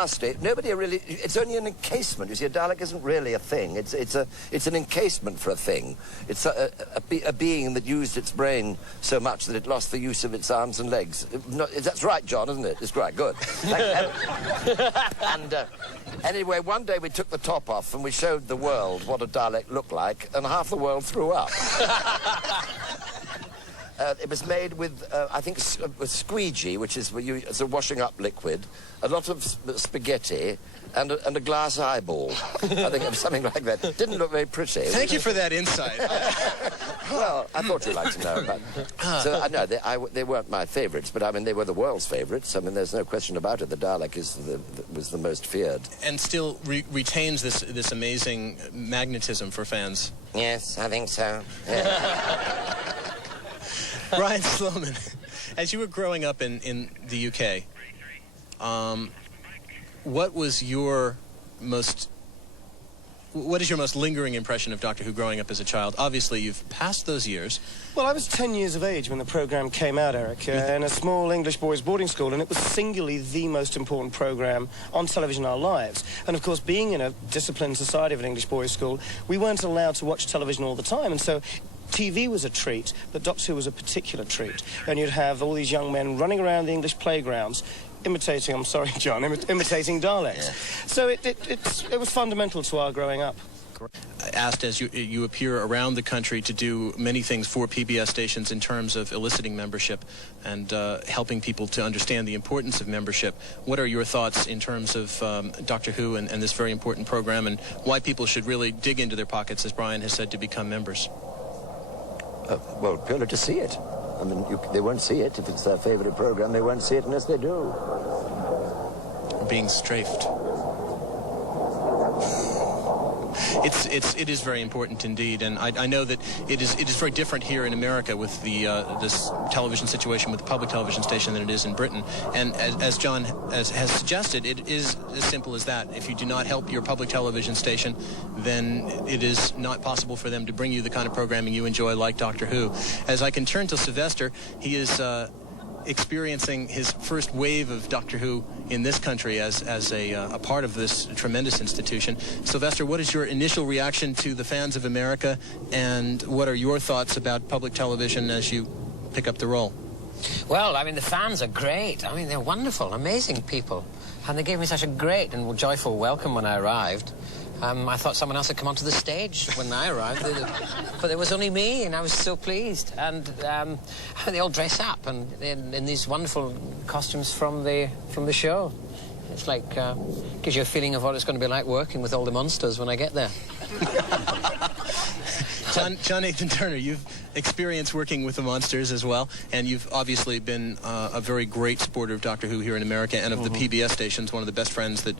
Honestly, nobody really. It's only an encasement. You see, a Dalek isn't really a thing. It's an encasement for a thing. It's a being that used its brain so much that it lost the use of its arms and legs. That's right, John, isn't it? It's right. Good. And anyway, one day we took the top off and we showed the world what a Dalek looked like, and half the world threw up. It was made with, I think, with squeegee, which is it's a washing up liquid, a lot of spaghetti, and a glass eyeball. I think it was something like that. Didn't look very pretty. Thank you for that insight. Well, I thought you'd like to know about it. So, no, they weren't my favourites, but, I mean, they were the world's favourites. I mean, there's no question about it. The Dalek was the most feared. And still retains this amazing magnetism for fans. Yes, I think so. Yeah. Brian Sloman, as you were growing up in the UK, what is your most lingering impression of Doctor Who growing up as a child? Obviously, you've passed those years. Well, I was 10 years of age when the programme came out, Eric, in a small English boys' boarding school, and it was singularly the most important programme on television in our lives. And, of course, being in a disciplined society of an English boys' school, we weren't allowed to watch television all the time, and so TV was a treat, but Doctor Who was a particular treat. And you'd have all these young men running around the English playgrounds imitating, I'm sorry, John, imitating Daleks. Yeah. So it was fundamental to our growing up. Asked as you appear around the country to do many things for PBS stations in terms of eliciting membership and helping people to understand the importance of membership. What are your thoughts in terms of Doctor Who and this very important program, and why people should really dig into their pockets, as Brian has said, to become members? Well, purely to see it. I mean, they won't see it. If it's their favourite programme, they won't see it unless they do. Being strafed. It is very important indeed, and I know that it is very different here in America with the this television situation with the public television station than it is in Britain. And as John has suggested, it is as simple as that. If you do not help your public television station, then it is not possible for them to bring you the kind of programming you enjoy, like Doctor Who. As I can turn to Sylvester, he is experiencing his first wave of Doctor Who in this country as a part of this tremendous institution. Sylvester, what is your initial reaction to the fans of America, and what are your thoughts about public television as you pick up the role? Well, I mean, the fans are great. I mean, they're wonderful, amazing people. And they gave me such a great and joyful welcome when I arrived. I thought someone else had come onto the stage when I arrived, but it was only me, and I was so pleased. And they all dress up and in these wonderful costumes from the show. It's like gives you a feeling of what it's going to be like working with all the monsters when I get there. John Nathan Turner, you've experienced working with the monsters as well, and you've obviously been a very great supporter of Doctor Who here in America and of the PBS stations, one of the best friends that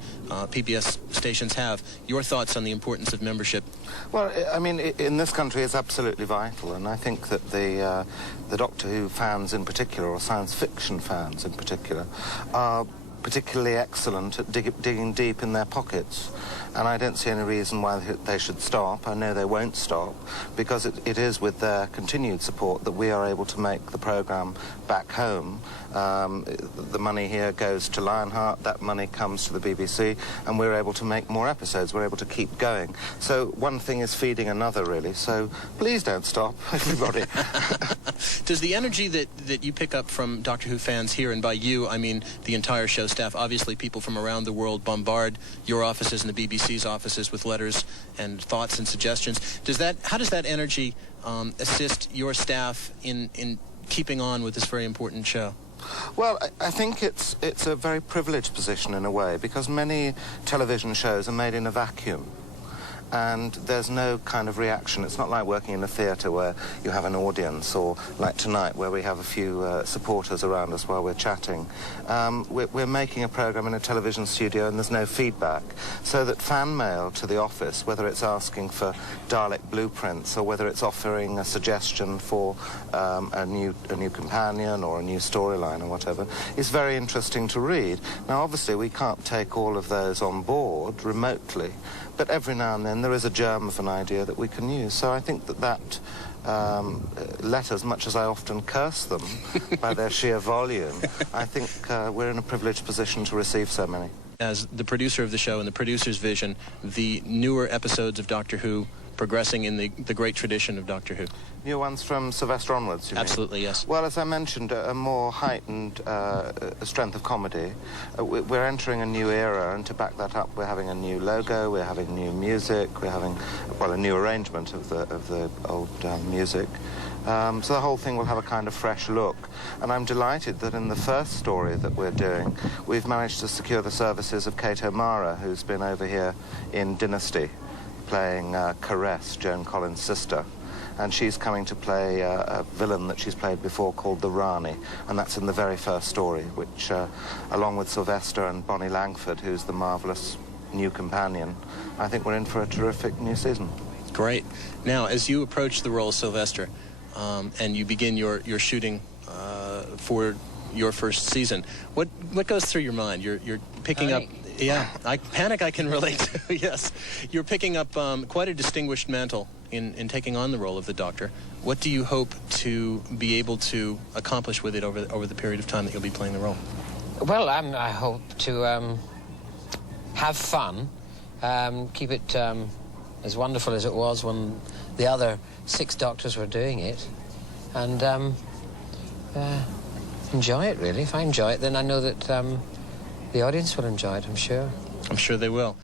PBS stations have. Your thoughts on the importance of membership? Well, I mean, in this country it's absolutely vital, and I think that the Doctor Who fans in particular, or science fiction fans in particular, are particularly excellent at digging deep in their pockets, and I don't see any reason why they should stop. I know they won't stop, because it is with their continued support that we are able to make the programme back home. The money here goes to Lionheart, that money comes to the BBC, and we're able to make more episodes, we're able to keep going. So one thing is feeding another, really, so please don't stop, everybody. Does the energy that you pick up from Doctor Who fans here, and by you, I mean the entire show staff, obviously people from around the world bombard your offices and the BBC's offices with letters and thoughts and suggestions. How does that energy assist your staff in keeping on with this very important show? Well, I think it's a very privileged position in a way, because many television shows are made in a vacuum. And there's no kind of reaction. It's not like working in a theatre where you have an audience, or like tonight where we have a few supporters around us while we're chatting. We're making a programme in a television studio and there's no feedback. So that fan mail to the office, whether it's asking for Dalek blueprints or whether it's offering a suggestion for a new companion or a new storyline or whatever, is very interesting to read. Now, obviously, we can't take all of those on board remotely, but every now and then there is a germ of an idea that we can use. So I think that letters, much as I often curse them by their sheer volume, I think we're in a privileged position to receive so many. As the producer of the show and the producer's vision, the newer episodes of Doctor Who progressing in the great tradition of Doctor Who. New ones from Sylvester onwards, you mean? Absolutely, yes. Well, as I mentioned, a more heightened strength of comedy. We're entering a new era, and to back that up, we're having a new logo, we're having new music, we're having, well, a new arrangement of the old music. So the whole thing will have a kind of fresh look. And I'm delighted that in the first story that we're doing, we've managed to secure the services of Kate O'Mara, who's been over here in Dynasty, playing Caress, Joan Collins' sister. And she's coming to play a villain that she's played before called the Rani, and that's in the very first story, which, along with Sylvester and Bonnie Langford, who's the marvellous new companion, I think we're in for a terrific new season. Great. Now, as you approach the role of Sylvester, and you begin your shooting for your first season, what goes through your mind? You're picking up... Yeah, I can relate to, yes. You're picking up quite a distinguished mantle in taking on the role of the Doctor. What do you hope to be able to accomplish with it over the period of time that you'll be playing the role? Well, I hope to have fun, keep it as wonderful as it was when the other 6 Doctors were doing it, and enjoy it, really. If I enjoy it, then I know that the audience will enjoy it, I'm sure. I'm sure they will.